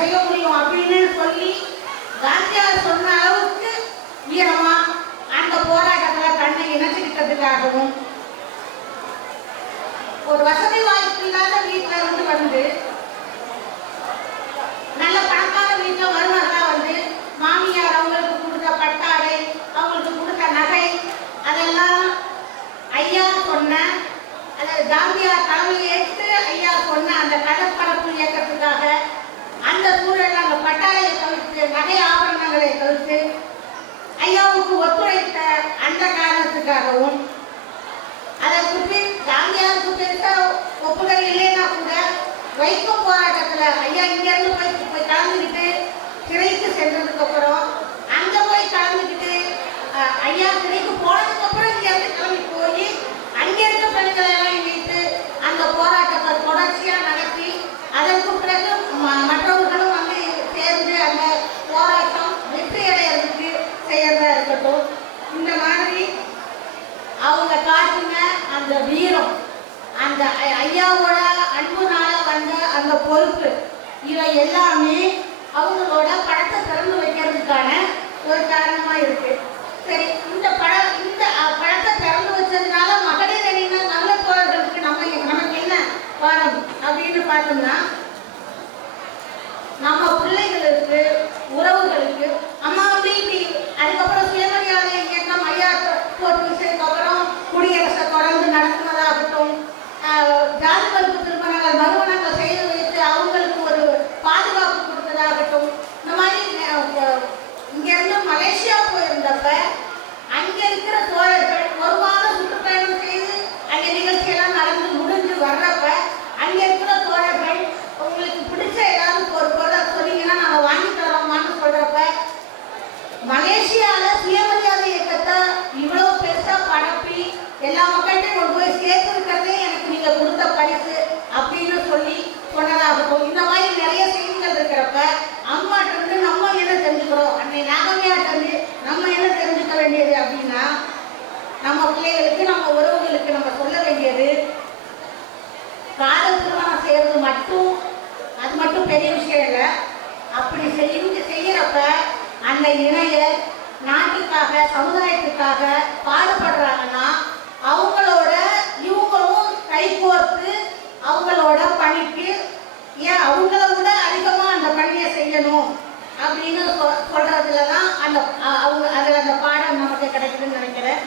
செய்ய முடியும் அப்படின்னு சொல்லி காந்தியார் சொன்ன அளவுக்கு வீரமா அந்த போராட்டத்தில் தன்னை இணைச்சுக்கிட்டதுக்காகவும் ஒரு வசதி வாய்ப்பு இல்லாத வீட்டில் இருந்து வந்து நல்ல பணக்கார வீட்டில் மருமகளா வந்து மாமியார் அவங்களுக்கு கொடுத்த பட்டாடை அவங்களுக்கு கொடுத்த நகை அதெல்லாம் ஐயா சொன்ன அதாவது காந்தியார் தலைமையை ஏற்று ஐயா சொன்ன அந்த கடற்பரப்பு இயக்கத்துக்காக அந்த சூழலில் அந்த பட்டாடையை தவிர்த்து நகை ஆபரணங்களை தவிர்த்து ஐயாவுக்கு ஒத்துழைத்த அந்த காரணத்துக்காகவும் அதை குறித்து காந்தியாருக்கு பெருசா ஒப்புதல் இல்லைன்னா கூட வைக்கும் போராட்டத்தில் ஐயா இங்கேருந்து போய் கலந்துக்கிட்டு சிறைக்கு சென்றதுக்கு அப்புறம் அங்கே போய் கலந்துக்கிட்டு ஐயா சிறைக்கு போனதுக்கு அப்புறம் இங்கேருந்து கிளம்பி போய் அங்கே இருக்க பெண்களை எல்லாம் இணைத்து அந்த போராட்டத்தை தொடர்ச்சியாக நடத்தி அதற்கு பிறகு மற்றவர்களும் வந்து சேர்ந்து அந்த போராட்டம் வெற்றி அடையிறதுக்கு செய்யறதா இருக்கட்டும். இந்த மாதிரி அவங்க காட்டின அந்த வீரம், அந்த ஐயாவோட அன்புனால வந்த அந்த பொறுப்பு, இவை எல்லாமே அவங்களோட படத்தை திறந்து வைக்கிறதுக்கான ஒரு காரணமா இருக்கு. சரி, இந்த படத்தை திறந்து வச்சதுனால மகளிர் அணியின நல்ல தோழர்களுக்கு நமக்கு என்ன பாடம் அப்படின்னு பார்த்தோம்னா, நம்ம பிள்ளைகளுக்கு உறவுகளுக்கு அம்மா வந்து இப்படி அதுக்கப்புறம் சுயமரியாதை இயக்கம் ஐயா போட்டு விஷயத்துக்கு அப்புறம் குடியரசை தொடர்ந்து நடத்துனதாகட்டும், ஜாதி மறுப்பு திருமணங்கள் மறுமணங்கள் செய்து வைத்து அவங்களுக்கு ஒரு பாதுகாப்பு கொடுத்ததாகட்டும், இந்த மாதிரி இங்கேருந்து மலேசியா போயிருந்தப்ப அங்கே இருக்கிற தோழர்கள் ஒரு மாதம் சுற்றுப்பயணம் செய்து அங்கே நிகழ்ச்சியெல்லாம் நடந்து முடிஞ்சு வர்றப்ப அங்கே இருக்கிற தோழர்கள் உங்களுக்கு பிடிச்ச ஏதாவது ஒரு பொருளை சொன்னீங்கன்னா நாங்கள் வாங்கி தரோமான்னு சொல்றப்ப மலேசியாவில் சுயமரியாதை இயக்கத்தை இவ்வளோ பெருசாக பரப்பி எல்லா மக்கள்கிட்டையும் கொண்டு போய் சேர்த்துருக்கிறதே எனக்கு நீங்கள் கொடுத்த பரிசு அப்படின்னு சொல்லி சொன்னதாகட்டும். இந்த மாதிரி நிறைய செய்திகள் இருக்கிறப்ப அம்மாட்டிருந்து நம்ம என்ன தெரிஞ்சுக்கிறோம், அன்னை நாகம்மையாட்டிருந்து நம்ம என்ன தெரிஞ்சுக்க வேண்டியது அப்படின்னா, நம்ம பிள்ளைகளுக்கு நம்ம உறவுகளுக்கு நம்ம சொல்ல வேண்டியது, காதல் திருமணம் செய்யறது மட்டும் அது மட்டும் பெரிய விஷயம் இல்லை. அப்படி செய்யறப்ப அந்த இணைய நாட்டுக்காக சமுதாயத்துக்காக பாடுபடுறாங்கன்னா அவங்களோட இவங்களும் கைகோர்த்து அவங்களோட பணிக்கு ஏன் அவங்கள விட அதிகமாக அந்த பணியை செய்யணும் அப்படின்னு சொல்றதுல தான் அந்த அவங்க அதில் அந்த பாடம் நமக்கு கிடைக்குதுன்னு நினைக்கிறேன்.